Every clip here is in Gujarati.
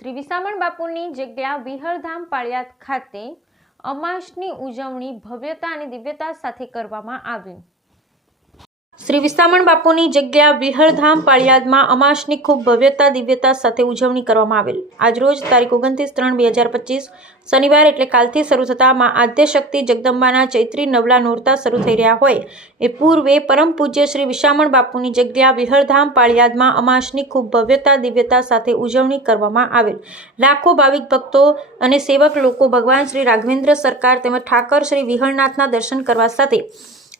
શ્રી વિસામણ બાપુની જગ્યા વિહરધામ પાળિયાદ ખાતે અમાસની ઉજવણી ભવ્યતા અને દિવ્યતા સાથે કરવામાં આવી. શ્રી વિસામણ બાપુની જગ્યા વિહળધામ પાળિયાદમાં અમાસની ખૂબ ભવ્યતા, દિવ્યતા સાથે ઉજવણી કરવામાં આવેલ. આજરોજ તારીખ ઓગણત્રીસ ત્રણ બે હજાર પચીસ, શનિવાર એટલે કાલથી શરૂ થતા માં આદ્યશક્તિ જગદંબાના ચૈત્રી નવલા નોરતા શરૂ થઈ રહ્યા હોય. એ પૂર્વે પરમ પૂજ્ય શ્રી વિશામણ બાપુની જગ્યા વિહળધામ પાળિયાદમાં અમાસની ખૂબ ભવ્યતા, દિવ્યતા સાથે ઉજવણી કરવામાં આવેલ. લાખો ભાવિક ભક્તો અને સેવક લોકો ભગવાન શ્રી રાઘવેન્દ્ર સરકાર તેમજ ઠાકર શ્રી વિહળનાથના દર્શન કરવા સાથે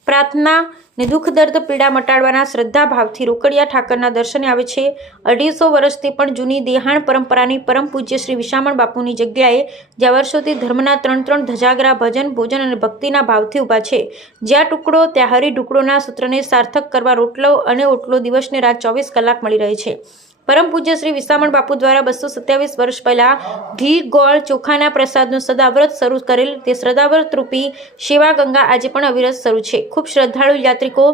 પ્રાર્થના ને દુઃખ દર્દ, પીડા મટાડવાના શ્રદ્ધા ભાવથી રોકડિયા ઠાકરના દર્શને આવે છે. અઢીસો વર્ષથી પણ જૂની દેહાણ પરંપરાની પરમ પૂજ્ય શ્રી વિશામણ બાપુની જગ્યાએ જ્યાં વર્ષોથી ધર્મના ત્રણ ત્રણ ધજાગરા ભજન, ભોજન અને ભક્તિના ભાવથી ઊભા છે. જ્યાં ટુકડો, ત્યાં હરી ઢુકડોના સૂત્રને સાર્થક કરવા રોટલો અને ઓટલો દિવસને રાત ચોવીસ કલાક મળી રહે છે. પરમ પૂજ્ય શ્રી વિસામણ બાપુ દ્વારા બસો સત્યાવીસ વર્ષ પહેલા ઘી ગોળ ચોખાના પ્રસાદનું સદાવ્રત શરૂ કરેલ તે સદાવ્રત રૂપી સેવા ગંગા આજે પણ અવિરત શરૂ છે. ખૂબ શ્રદ્ધાળુ યાત્રિકો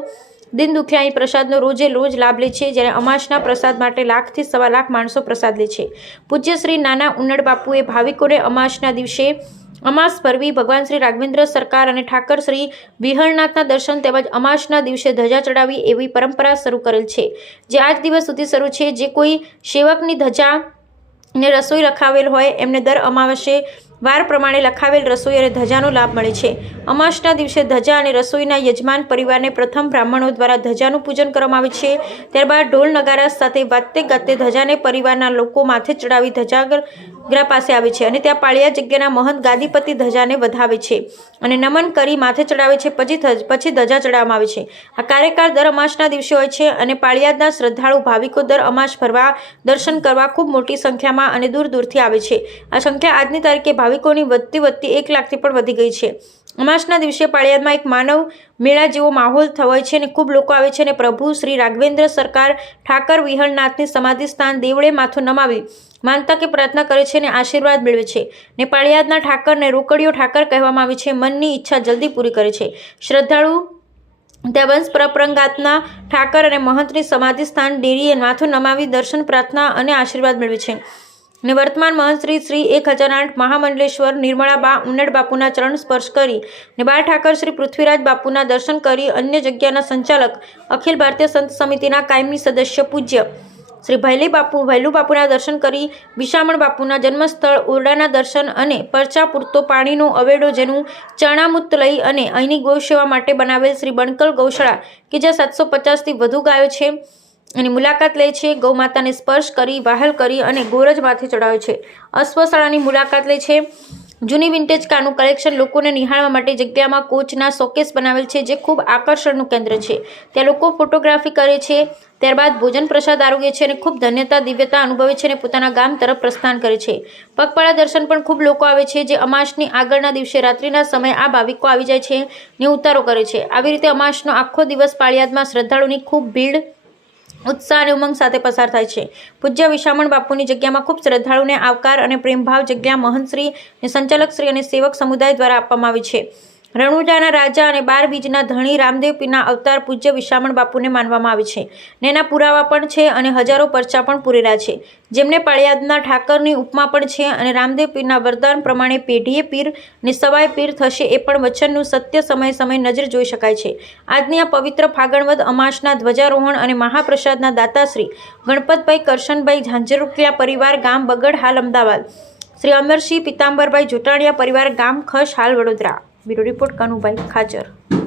દિન દુખિયા પ્રસાદનો રોજે રોજ લાભ લે છે. જ્યારે અમાસના પ્રસાદ માટે લાખથી સવા લાખ માણસો પ્રસાદ લે છે. પૂજ્ય શ્રી નાના ઉન્નડ બાપુએ ભાવિકોને અમાસના દિવસે અમાસ પર્વી ભગવાન શ્રી રાઘવેન્દ્ર સરકાર અને ઠાકર શ્રી વિહળનાથના દર્શન તેમજ અમાસના દિવસે ધજા ચડાવી એવી પરંપરા શરૂ કરેલ છે. જે આજ દિવસ સુધી શરૂ છે. જે કોઈ સેવકની ધજા ને રસોઈ લખાવેલ હોય એમને દર અમાવસ્યે વાર પ્રમાણે લખાવેલ રસોઈ અને ધજાનો લાભ મળે છે. અમાસના દિવસે ધજા અને રસોઈના યજમાન પરિવારને પ્રથમ બ્રાહ્મણો દ્વારા ધજાનું પૂજન કરવામાં આવે છે. ત્યારબાદ ઢોલ નગારા સાથે વાતે ગાતે ધજાને પરિવારના લોકો માથે ચડાવી ધજાગર ગ્રા પાસે આવે છે અને ત્યાં પાળિયા જગ્યાના મહંત ગાદીપતિ ધજાને વધાવે છે અને નમન કરી માથે ચડાવે છે, પછી પછી ધજા ચડાવવામાં આવે છે. આ કાર્યકાળ દર અમાસના દિવસે હોય છે અને પાળિયાદના શ્રદ્ધાળુ ભાવિકો દર અમાસ ભરવા દર્શન કરવા ખૂબ મોટી સંખ્યામાં અને દૂર દૂરથી આવે છે. આ સંખ્યા આજની તારીખે ભાવિકોની વધતી વધતી એક લાખથી પણ વધી ગઈ છે. અમાસના દિવસે પાળિયાદમાં એક માનવ મેળા જેવો માહોલ થવાય છે અને ખૂબ લોકો આવે છે અને પ્રભુ શ્રી રાઘવેન્દ્ર સરકાર ઠાકર વિહળનાથની સમાધિ સ્થાન દેવળે માથું નમાવી માનતા કે પ્રાર્થના કરે છે અને આશીર્વાદ મેળવે છે. ને પાળિયાદના ઠાકરને રોકડીઓ ઠાકર કહેવામાં આવે છે. મનની ઈચ્છા જલ્દી પૂરી કરે છે. શ્રદ્ધાળુ ત્યાં વંશ પ્રપ્રંગાતના ઠાકર અને મહંતની સમાધિ સ્થાન ડેરીએ માથું નમાવી દર્શન, પ્રાર્થના અને આશીર્વાદ મેળવે છે. ને વર્તમાન મહંશ્રી શ્રી એક હજાર આઠ મહામંડલેશ્વર નિર્મળા બા ઉન્નડ બાપુના ચરણ સ્પર્શ કરી ને બાળ ઠાકર શ્રી પૃથ્વીરાજ બાપુના દર્શન કરી અન્ય જગ્યાના સંચાલક અખિલ ભારતીય સંત સમિતિના કાયમી સદસ્ય પૂજ્ય. શ્રી ભૈલી બાપુ, ભૈલુ બાપુના દર્શન કરી, વિશામણ બાપુના જન્મસ્થળ, ઓરડાના દર્શન અને પરચા પૂરતો પાણીનો અવેડો જેનું ચણામૂત લઈ અને અહીંની ગૌસેવા માટે બનાવેલ શ્રી બણકલ ગૌશાળા, કે જ્યાં સાતસો પચાસથી વધુ ગાયો છે. એની મુલાકાત લે છે, ગૌમાતાને સ્પર્શ કરી, વાહલ કરી અને ગોરજ માથે ચડાવે છે. અશ્વશાળાની મુલાકાત લે છે. જૂની વિન્ટેજ કારનું કલેક્શન લોકોને નિહાળવા માટે જગ્યામાં કોચના શોકેસ બનાવેલ છે, જે ખૂબ આકર્ષણનું કેન્દ્ર છે. ત્યાં લોકો ફોટોગ્રાફી કરે છે, ત્યારબાદ ભોજન પ્રસાદ આરોગ્ય છે અને ખૂબ ધન્યતા, દિવ્યતા અનુભવે છે અને પોતાના ગામ તરફ પ્રસ્થાન કરે છે. પગપાળા દર્શન પણ ખૂબ લોકો આવે છે, જે અમાસની આગળના દિવસે રાત્રિના સમયે આ ભાવિકો આવી જાય છે ને ઉતારો કરે છે. આવી રીતે અમાસનો આખો દિવસ પાળિયાદમાં શ્રદ્ધાળુની ખૂબ ભીડ ઉત્સાહ અને ઉમંગ સાથે પસાર થાય છે. પૂજ્ય વિશામણ બાપુની જગ્યામાં ખૂબ શ્રદ્ધાળુને આવકાર અને પ્રેમભાવ જગ્યા મહંતશ્રી અને સંચાલકશ્રી અને સેવક સમુદાય દ્વારા આપવામાં આવી છે. રણુજાના રાજા અને બાર બીજના ધણી રામદેવપીના અવતાર પૂજ્ય વિશામણ બાપુને માનવામાં આવે છે. ને એના પુરાવા પણ છે અને હજારો પરચા પણ પૂરેલા છે. જેમને પાળિયાદના ઠાકરની ઉપમા પણ છે અને રામદેવ પીરના વરદાન પ્રમાણે પેઢીએ પીર ને સવાય પીર થશે એ પણ વચનનું સત્ય સમય સમય નજર જોઈ શકાય છે. આજની આ પવિત્ર ફાગણવદ અમાસના ધ્વજારોહણ અને મહાપ્રસાદના દાતાશ્રી ગણપતભાઈ કરશનભાઈ ઝાંઝરુકિયા પરિવાર ગામ બગડ, હાલ અમદાવાદ. શ્રી અમરસિંહ પિતાંબરભાઈ જોટાણીયા પરિવાર ગામ ખસ, હાલ Vadodara. Bureau report Kanubhai Khachar